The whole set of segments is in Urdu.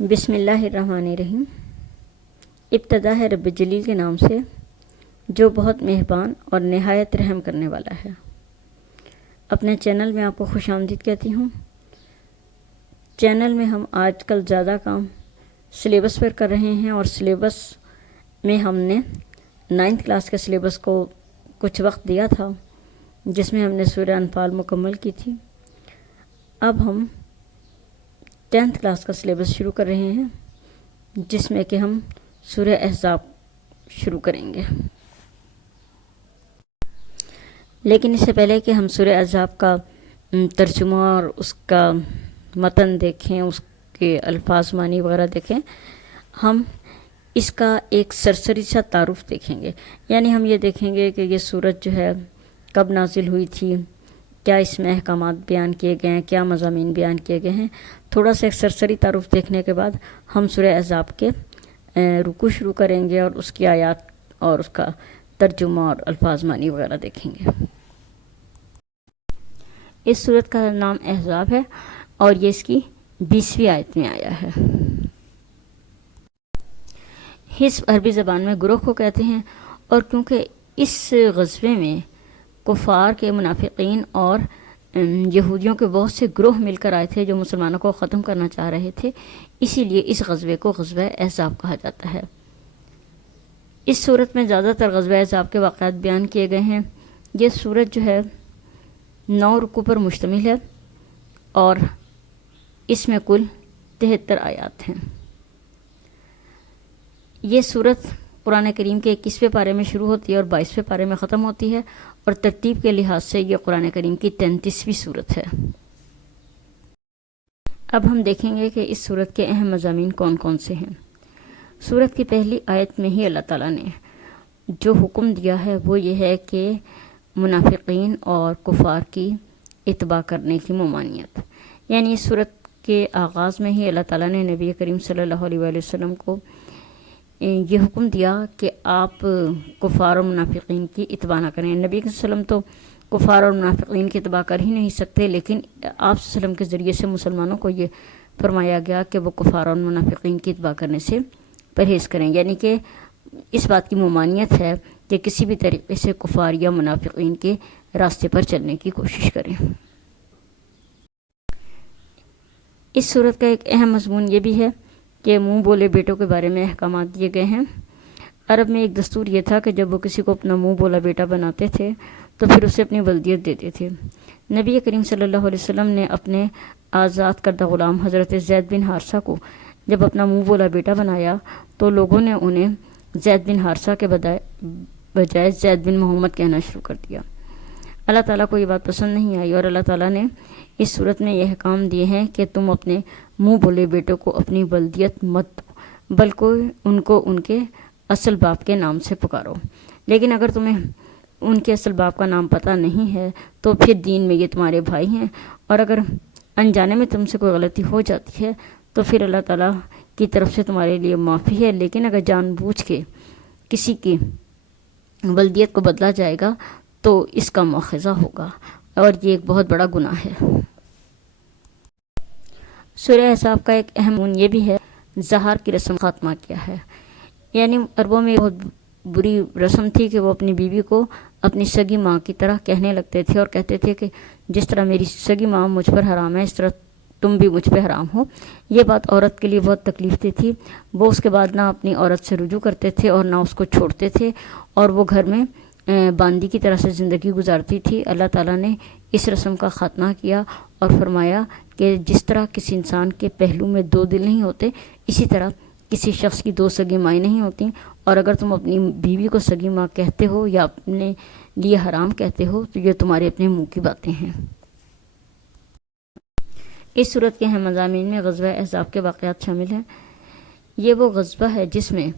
بسم اللہ الرحمن الرحیم۔ ابتدا ہے رب جلیل کے نام سے جو بہت مہربان اور نہایت رحم کرنے والا ہے۔ اپنے چینل میں آپ کو خوش آمدید کہتی ہوں۔ چینل میں ہم آج کل زیادہ کام سلیبس پر کر رہے ہیں، اور سلیبس میں ہم نے 9th کلاس کے سلیبس کو کچھ وقت دیا تھا، جس میں ہم نے سورہ انفال مکمل کی تھی۔ اب ہم 10th کلاس کا سلیبس شروع کر رہے ہیں، جس میں کہ ہم سورہ احزاب شروع کریں گے۔ لیکن اس سے پہلے کہ ہم سورہ احزاب کا ترجمہ اور اس کا متن دیکھیں، اس کے الفاظ معنی وغیرہ دیکھیں، ہم اس کا ایک سرسری سا تعارف دیکھیں گے۔ یعنی ہم یہ دیکھیں گے کہ یہ سورت جو ہے کب نازل ہوئی تھی، کیا اس میں احکامات بیان کیے گئے ہیں، کیا مضامین بیان کیے گئے ہیں۔ تھوڑا سا ایک سرسری تعارف دیکھنے کے بعد ہم سورہ احزاب کے رکوع شروع کریں گے، اور اس کی آیات اور اس کا ترجمہ اور الفاظ معنی وغیرہ دیکھیں گے۔ اس سورت کا نام احزاب ہے، اور یہ اس کی 20ویں آیت میں آیا ہے۔ حزب عربی زبان میں گروہ کو کہتے ہیں، اور کیونکہ اس غزوے میں کفار کے منافقین اور یہودیوں کے بہت سے گروہ مل کر آئے تھے جو مسلمانوں کو ختم کرنا چاہ رہے تھے، اسی لیے اس غزوے کو غزوہ احزاب کہا جاتا ہے۔ اس صورت میں زیادہ تر غزوہ احزاب کے واقعات بیان کیے گئے ہیں۔ یہ صورت جو ہے 9 رکوع پر مشتمل ہے، اور اس میں کل 73 آیات ہیں۔ یہ صورت قرآن کریم کے 21ویں پارے میں شروع ہوتی ہے اور 22ویں پارے میں ختم ہوتی ہے، اور ترتیب کے لحاظ سے یہ قرآن کریم کی 33ویں صورت ہے۔ اب ہم دیکھیں گے کہ اس صورت کے اہم مضامین کون کون سے ہیں۔ صورت کی پہلی آیت میں ہی اللہ تعالیٰ نے جو حکم دیا ہے وہ یہ ہے کہ منافقین اور کفار کی اتباع کرنے کی ممانعت۔ یعنی اس صورت کے آغاز میں ہی اللہ تعالیٰ نے نبی کریم صلی اللہ علیہ وآلہ وسلم کو یہ حکم دیا کہ آپ کفار اور منافقین کی اتباع نہ کریں۔ نبی صلی اللہ علیہ وسلم تو کفار اور منافقین کی اتباع کر ہی نہیں سکتے، لیکن آپ صلی اللہ علیہ وسلم کے ذریعے سے مسلمانوں کو یہ فرمایا گیا کہ وہ کفار اور منافقین کی اتباع کرنے سے پرہیز کریں۔ یعنی کہ اس بات کی ممانعت ہے کہ کسی بھی طریقے سے کفار یا منافقین کے راستے پر چلنے کی کوشش کریں۔ اس صورت کا ایک اہم مضمون یہ بھی ہے کہ منہ بولے بیٹوں کے بارے میں احکامات دیے گئے ہیں۔ عرب میں ایک دستور یہ تھا کہ جب وہ کسی کو اپنا منہ بولا بیٹا بناتے تھے تو پھر اسے اپنی ولدیت دیتے تھے۔ نبی کریم صلی اللہ علیہ وسلم نے اپنے آزاد کردہ غلام حضرت زید بن حارثہ کو جب اپنا منہ بولا بیٹا بنایا تو لوگوں نے انہیں زید بن حارثہ کے بجائے زید بن محمد کہنا شروع کر دیا۔ اللہ تعالیٰ کو یہ بات پسند نہیں آئی، اور اللہ تعالیٰ نے اس صورت میں یہ احکام دیے ہیں کہ تم اپنے منہ بولے بیٹوں کو اپنی ولدیت مت دو، بلکہ ان کو ان کے اصل باپ کے نام سے پکارو۔ لیکن اگر تمہیں ان کے اصل باپ کا نام پتہ نہیں ہے تو پھر دین میں یہ تمہارے بھائی ہیں، اور اگر انجانے میں تم سے کوئی غلطی ہو جاتی ہے تو پھر اللہ تعالیٰ کی طرف سے تمہارے لیے معافی ہے، لیکن اگر جان بوجھ کے کسی کی ولدیت کو بدلا جائے گا تو اس کا مواخذہ ہوگا، اور یہ ایک بہت بڑا گناہ ہے۔ سورہ احزاب کا ایک اہم مضمون یہ بھی ہے زہار کی رسم خاتمہ کیا ہے۔ یعنی عربوں میں بہت بری رسم تھی کہ وہ اپنی بیوی کو اپنی سگی ماں کی طرح کہنے لگتے تھے، اور کہتے تھے کہ جس طرح میری سگی ماں مجھ پر حرام ہے، اس طرح تم بھی مجھ پہ حرام ہو۔ یہ بات عورت کے لیے بہت تکلیف دہ تھی۔ وہ اس کے بعد نہ اپنی عورت سے رجوع کرتے تھے اور نہ اس کو چھوڑتے تھے، اور وہ گھر میں باندی کی طرح سے زندگی گزارتی تھی۔ اللہ تعالیٰ نے اس رسم کا خاتمہ کیا اور فرمایا کہ جس طرح کسی انسان کے پہلو میں 2 دل نہیں ہوتے، اسی طرح کسی شخص کی 2 سگی مائیں نہیں ہوتی، اور اگر تم اپنی بیوی کو سگی ماں کہتے ہو یا اپنے لیے حرام کہتے ہو تو یہ تمہارے اپنے منہ کی باتیں ہیں۔ اس صورت کے اہم مضامین میں غزوہ احزاب کے واقعات شامل ہیں۔ یہ وہ غزوہ ہے جس میں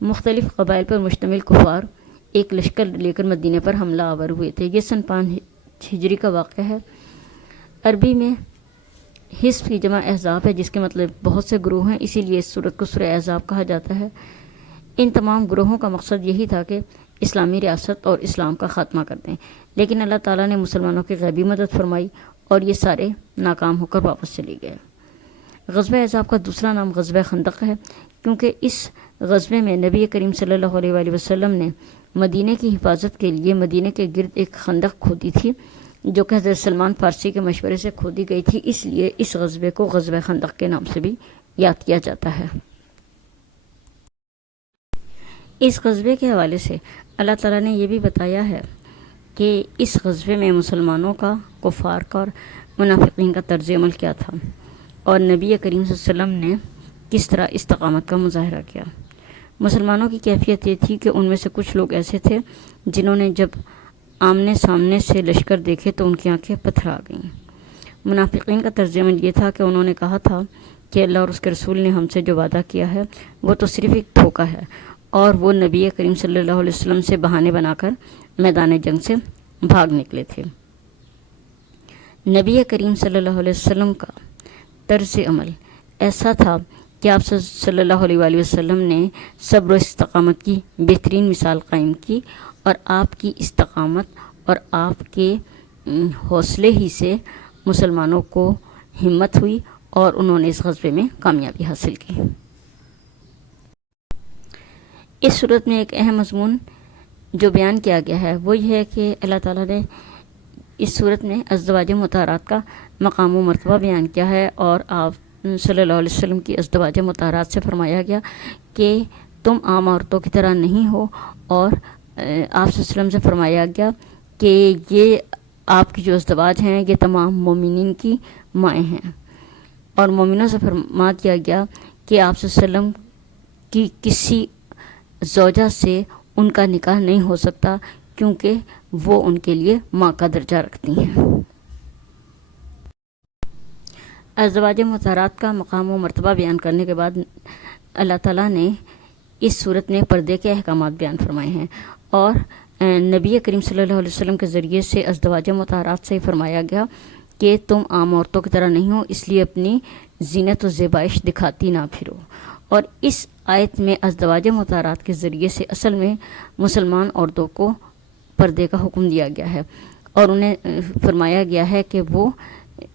مختلف قبائل پر مشتمل کفار ایک لشکر لے کر مدینے پر حملہ آور ہوئے تھے۔ یہ سن 5 ہجری کا واقعہ ہے۔ عربی میں حزب کی جمع احزاب ہے، جس کے مطلب بہت سے گروہ ہیں، اسی لیے اس صورت کو سورہ احزاب کہا جاتا ہے۔ ان تمام گروہوں کا مقصد یہی تھا کہ اسلامی ریاست اور اسلام کا خاتمہ کر دیں، لیکن اللہ تعالیٰ نے مسلمانوں کی غیبی مدد فرمائی اور یہ سارے ناکام ہو کر واپس چلے گئے۔ غزوہ احزاب کا دوسرا نام غزوہ خندق ہے، کیونکہ اس غزوے میں نبی کریم صلی اللہ علیہ وآلہ وسلم نے مدینہ کی حفاظت کے لیے مدینہ کے گرد ایک خندق کھودی تھی، جو کہ حضرت سلمان فارسی کے مشورے سے کھودی گئی تھی، اس لیے اس غزوے کو غزوہ خندق کے نام سے بھی یاد کیا جاتا ہے۔ اس غزوے کے حوالے سے اللہ تعالیٰ نے یہ بھی بتایا ہے کہ اس غزوے میں مسلمانوں کا، کفار کا اور منافقین کا طرز عمل کیا تھا، اور نبی کریم صلی اللہ علیہ وسلم نے کس طرح استقامت کا مظاہرہ کیا۔ مسلمانوں کی کیفیت یہ تھی کہ ان میں سے کچھ لوگ ایسے تھے جنہوں نے جب آمنے سامنے سے لشکر دیکھے تو ان کی آنکھیں پتھرا گئیں۔ منافقین کا طرز عمل یہ تھا کہ انہوں نے کہا تھا کہ اللہ اور اس کے رسول نے ہم سے جو وعدہ کیا ہے وہ تو صرف ایک دھوکہ ہے، اور وہ نبی کریم صلی اللہ علیہ وسلم سے بہانے بنا کر میدان جنگ سے بھاگ نکلے تھے۔ نبی کریم صلی اللہ علیہ وسلم کا طرز عمل ایسا تھا کہ آپ صلی اللہ علیہ وآلہ وسلم نے صبر و استقامت کی بہترین مثال قائم کی، اور آپ کی استقامت اور آپ کے حوصلے ہی سے مسلمانوں کو ہمت ہوئی اور انہوں نے اس غزوے میں کامیابی حاصل کی۔ اس صورت میں ایک اہم مضمون جو بیان کیا گیا ہے وہ یہ ہے کہ اللہ تعالیٰ نے اس صورت میں ازدواج مطہرات کا مقام و مرتبہ بیان کیا ہے، اور آپ صلی اللہ علیہ وسلم کی ازدواج مطہرات سے فرمایا گیا کہ تم عام عورتوں کی طرح نہیں ہو، اور آپ صلی اللہ علیہ وسلم سے فرمایا گیا کہ یہ آپ کی جو ازدواج ہیں یہ تمام مومنین کی مائیں ہیں، اور مومنوں سے فرما دیا گیا کہ آپ صلی اللہ علیہ وسلم کی کسی زوجہ سے ان کا نکاح نہیں ہو سکتا، کیونکہ وہ ان کے لیے ماں کا درجہ رکھتی ہیں۔ ازدواج مطہرات کا مقام و مرتبہ بیان کرنے کے بعد اللہ تعالیٰ نے اس صورت میں پردے کے احکامات بیان فرمائے ہیں، اور نبی کریم صلی اللہ علیہ وسلم کے ذریعے سے ازدواج مطہرات سے فرمایا گیا کہ تم عام عورتوں کی طرح نہیں ہو، اس لیے اپنی زینت و زیبائش دکھاتی نہ پھرو۔ اور اس آیت میں ازدواج مطہرات کے ذریعے سے اصل میں مسلمان عورتوں کو پردے کا حکم دیا گیا ہے، اور انہیں فرمایا گیا ہے کہ وہ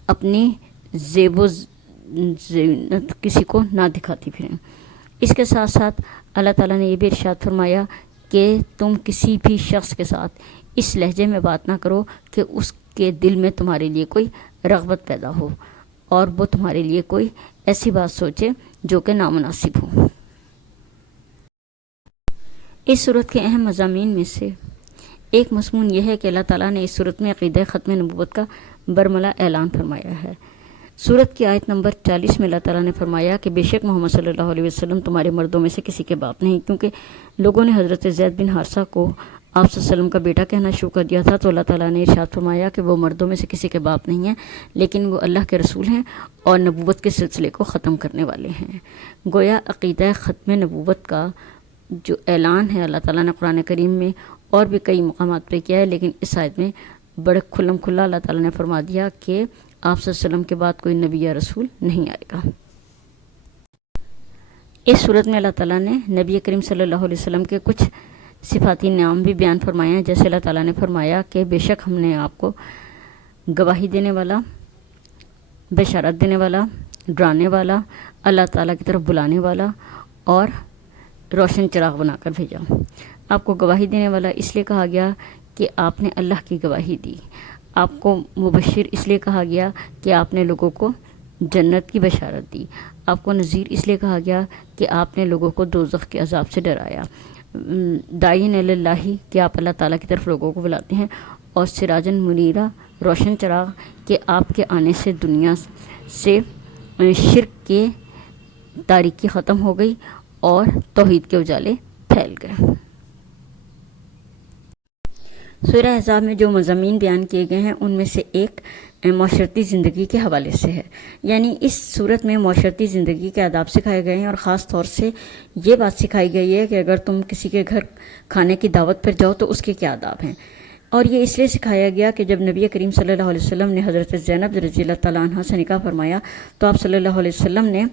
اپنی زیب و زینت کسی کو نہ دکھاتی پھریں۔ اس کے ساتھ ساتھ اللہ تعالیٰ نے یہ بھی ارشاد فرمایا کہ تم کسی بھی شخص کے ساتھ اس لہجے میں بات نہ کرو کہ اس کے دل میں تمہارے لیے کوئی رغبت پیدا ہو، اور وہ تمہارے لیے کوئی ایسی بات سوچے جو کہ نامناسب ہو۔ اس صورت کے اہم مضامین میں سے ایک مضمون یہ ہے کہ اللہ تعالیٰ نے اس صورت میں عقیدہ ختم نبوت کا برملا اعلان فرمایا ہے۔ سورت کی آیت نمبر 40 میں اللہ تعالیٰ نے فرمایا کہ بے شک محمد صلی اللہ علیہ وسلم تمہارے مردوں میں سے کسی کے باپ نہیں، کیونکہ لوگوں نے حضرت زید بن حارثہ کو آپ صلی اللہ علیہ وسلم کا بیٹا کہنا شروع کر دیا تھا، تو اللہ تعالیٰ نے ارشاد فرمایا کہ وہ مردوں میں سے کسی کے باپ نہیں ہیں، لیکن وہ اللہ کے رسول ہیں اور نبوت کے سلسلے کو ختم کرنے والے ہیں۔ گویا عقیدہ ختم نبوت کا جو اعلان ہے اللہ تعالیٰ نے قرآن کریم میں اور بھی کئی مقامات پہ کیا ہے، لیکن اس آیت میں بڑے کھلم کھلا اللہ تعالیٰ نے فرما دیا کہ آپ صلی اللہ علیہ وسلم کے بعد کوئی نبی یا رسول نہیں آئے گا۔ اس صورت میں اللہ تعالیٰ نے نبی کریم صلی اللہ علیہ وسلم کے کچھ صفاتی نام بھی بیان فرمائے ہیں، جیسے اللہ تعالیٰ نے فرمایا کہ بے شک ہم نے آپ کو گواہی دینے والا، بشارت دینے والا، ڈرانے والا، اللہ تعالیٰ کی طرف بلانے والا اور روشن چراغ بنا کر بھیجا۔ آپ کو گواہی دینے والا اس لیے کہا گیا کہ آپ نے اللہ کی گواہی دی۔ آپ کو مبشر اس لیے کہا گیا کہ آپ نے لوگوں کو جنت کی بشارت دی۔ آپ کو نذیر اس لیے کہا گیا کہ آپ نے لوگوں کو دوزخ کے عذاب سے ڈرایا۔ داعین اللہ کہ آپ اللہ تعالیٰ کی طرف لوگوں کو بلاتے ہیں، اور سراجن منیرہ روشن چراغ کہ آپ کے آنے سے دنیا سے شرک کے تاریکی ختم ہو گئی اور توحید کے اجالے پھیل گئے۔ سورہ احزاب میں جو مضامین بیان کیے گئے ہیں ان میں سے ایک معاشرتی زندگی کے حوالے سے ہے، یعنی اس صورت میں معاشرتی زندگی کے آداب سکھائے گئے ہیں، اور خاص طور سے یہ بات سکھائی گئی ہے کہ اگر تم کسی کے گھر کھانے کی دعوت پر جاؤ تو اس کے کیا آداب ہیں۔ اور یہ اس لیے سکھایا گیا کہ جب نبی کریم صلی اللہ علیہ وسلم نے حضرت زینب رضی اللہ تعالیٰ عنہ سے نکاح فرمایا تو آپ صلی اللہ علیہ وسلم نے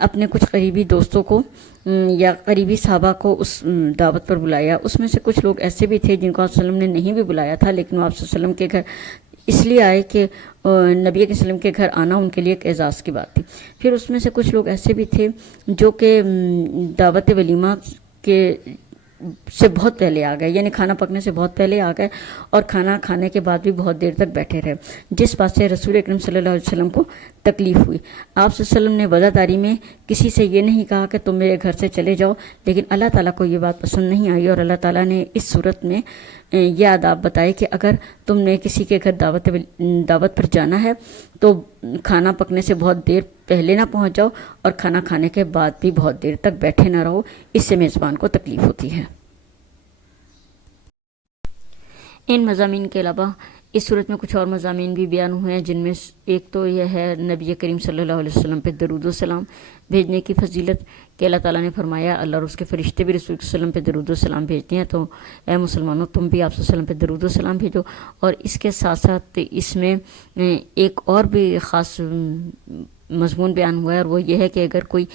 اپنے کچھ قریبی دوستوں کو یا قریبی صحابہ کو اس دعوت پر بلایا۔ اس میں سے کچھ لوگ ایسے بھی تھے جن کو آپ صلی اللہ علیہ وسلم نے نہیں بھی بلایا تھا، لیکن وہ آپ صلی اللہ علیہ وسلم کے گھر اس لیے آئے کہ نبی کے وسلم کے گھر آنا ان کے لیے ایک اعزاز کی بات تھی۔ پھر اس میں سے کچھ لوگ ایسے بھی تھے جو کہ دعوت ولیمہ کے سے بہت پہلے آ گئے، یعنی کھانا پکنے سے بہت پہلے آ گئے اور کھانا کھانے کے بعد بھی بہت دیر تک بیٹھے رہے، جس بات سے رسول اکرم صلی اللہ علیہ وسلم کو تکلیف ہوئی۔ آپ صلی اللہ علیہ وسلم نے وزاداری میں کسی سے یہ نہیں کہا کہ تم میرے گھر سے چلے جاؤ، لیکن اللہ تعالیٰ کو یہ بات پسند نہیں آئی اور اللہ تعالیٰ نے اس صورت میں یہ آداب بتائے کہ اگر تم نے کسی کے گھر دعوت پر جانا ہے تو کھانا پکنے سے بہت دیر پہلے نہ پہنچ جاؤ اور کھانا کھانے کے بعد بھی بہت دیر تک بیٹھے نہ رہو، اس سے میزبان کو تکلیف ہوتی ہے۔ ان مضامین کے علاوہ اس صورت میں کچھ اور مضامین بھی بیان ہوئے ہیں، جن میں ایک تو یہ ہے نبی کریم صلی اللہ علیہ وسلم پہ درود و سلام بھیجنے کی فضیلت، کہ اللہ تعالیٰ نے فرمایا اللہ اور اس کے فرشتے بھی رسول صلی اللہ علیہ وسلم پہ درود و سلام بھیجتے ہیں، تو اے مسلمانوں تم بھی آپ صلی اللہ علیہ وسلم پہ درود و سلام بھیجو۔ اور اس کے ساتھ ساتھ اس میں ایک اور بھی خاص مضمون بیان ہوا ہے، اور وہ یہ ہے کہ اگر کوئی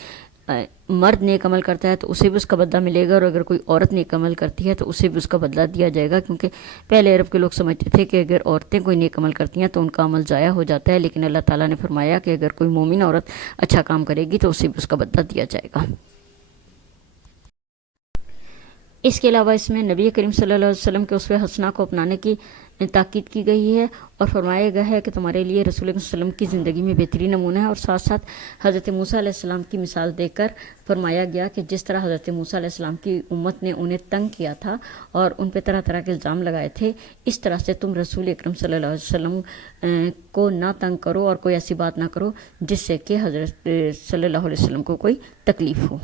مرد نیک عمل کرتا ہے تو اسے بھی اس کا بدلہ ملے گا، اور اگر کوئی عورت نیک عمل کرتی ہے تو اسے بھی اس کا بدلہ دیا جائے گا، کیونکہ پہلے عرب کے لوگ سمجھتے تھے کہ اگر عورتیں کوئی نیک عمل کرتی ہیں تو ان کا عمل ضائع ہو جاتا ہے، لیکن اللہ تعالیٰ نے فرمایا کہ اگر کوئی مومن عورت اچھا کام کرے گی تو اسے بھی اس کا بدلہ دیا جائے گا۔ اس کے علاوہ اس میں نبی کریم صلی اللہ علیہ وسلم کے اسوہ حسنہ کو اپنانے کی تاکید کی گئی ہے، اور فرمایا گیا ہے کہ تمہارے لیے رسول اللہ صلی اللہ علیہ وسلم کی زندگی میں بہترین نمونہ ہے، اور ساتھ ساتھ حضرت موسیٰ علیہ السلام کی مثال دے کر فرمایا گیا کہ جس طرح حضرت موسیٰ علیہ السلام کی امت نے انہیں تنگ کیا تھا اور ان پہ طرح طرح کے الزام لگائے تھے، اس طرح سے تم رسول اکرم صلی اللہ علیہ وسلم کو نہ تنگ کرو اور کوئی ایسی بات نہ کرو جس سے کہ حضرت صلی اللہ علیہ وسلم کو کوئی تکلیف ہو۔